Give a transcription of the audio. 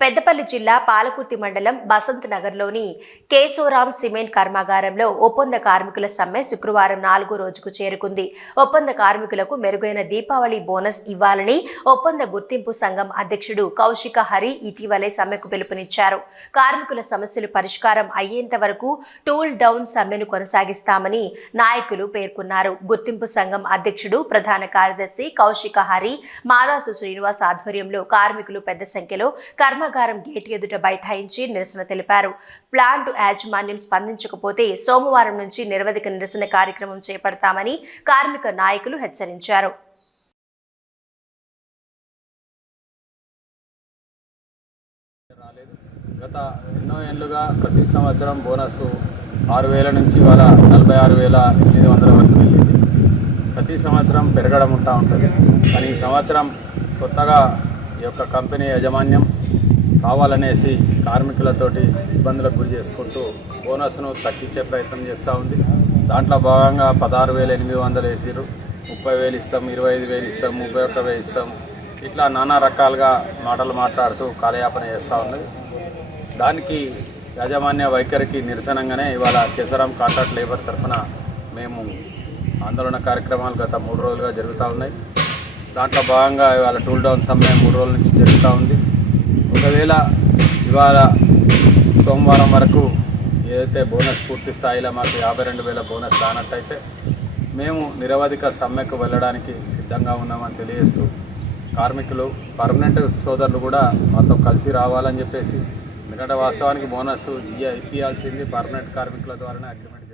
పెద్దపల్లి జిల్లా పాలకుర్తి మండలం బసంత్ నగర్లోని కేశవరాం సిమెంట్ కర్మాగారంలో ఒప్పంద కార్మికుల సమ్మె శుక్రవారం 4వ రోజుకు చేరుకుంది. ఒప్పంద కార్మికులకు మెరుగైన దీపావళి బోనస్ ఇవ్వాలని ఒప్పంద గుర్తింపు సంఘం అధ్యక్షుడు కౌశిక హరి ఇటీవలే సమ్మెకు పిలుపునిచ్చారు. కార్మికుల సమస్యలు పరిష్కారం అయ్యేంత వరకు టూల్ డౌన్ సమ్మెను కొనసాగిస్తామని నాయకులు పేర్కొన్నారు. గుర్తింపు సంఘం అధ్యక్షుడు ప్రధాన కార్యదర్శి కౌశిక హరి, మాదాసు శ్రీనివాస్ ఆధ్వర్యంలో కార్మికులు పెద్ద సంఖ్యలో కర్మాగారం గేట్ ఎదుట బైఠాయించి నిరసన తెలిపారు. ప్లాంట్ యాజమాన్యం స్పందించకపోతే సోమవారం నుంచి నిరవధిక నిరసన కార్యక్రమం చేపడతామని కార్మిక నాయకులు హెచ్చరించారు. గత ఎన్నో ఏళ్లుగా ప్రతి సంవత్సరం బోనస్ 6,000 నుంచి ఇవాళ 46,800 వరకు వెళ్ళింది. ప్రతి సంవత్సరం పెరగడం ఉంటుంది. కానీ ఈ సంవత్సరం కొత్తగా ఈ యొక్క కంపెనీ యాజమాన్యం కావాలనేసి కార్మికులతోటి ఇబ్బందులకు గురి చేసుకుంటూ బోనస్ను తగ్గించే ప్రయత్నం చేస్తూ ఉంది. దాంట్లో భాగంగా 16,800 వేసిరు, 30,000 ఇస్తాం, 25,000 ఇస్తాం, 31,000 ఇస్తాం, ఇట్లా నానా రకాలుగా మాటలు మాట్లాడుతూ కాలయాపన చేస్తూ ఉన్నది. దానికి యాజమాన్య వైఖరికి నిరసనగానే ఇవాళ కేశవరాం కాంట్రాక్ట్ లేబర్ తరఫున మేము ఆందోళన కార్యక్రమాలు గత 3 రోజులుగా జరుగుతూ ఉన్నాయి. దాంట్లో భాగంగా ఇవాళ టూల్ డౌన్ సమ్మె 3 రోజుల నుంచి జరుగుతూ ఉంది. ఒకవేళ ఇవాళ సోమవారం వరకు ఏదైతే బోనస్ పూర్తి స్థాయిలో మాకు 52,000 బోనస్ రానట్టయితే మేము నిరవధిక సమ్మెకు వెళ్ళడానికి సిద్ధంగా ఉన్నామని తెలియజేస్తూ కార్మికులు పర్మనెంట్ సోదరులు కూడా మాతో కలిసి రావాలని చెప్పేసి, ఎందుకంటే వాస్తవానికి బోనస్ ఇప్పించాల్సింది పర్మనెంట్ కార్మికుల ద్వారానే అగ్రిమెంట్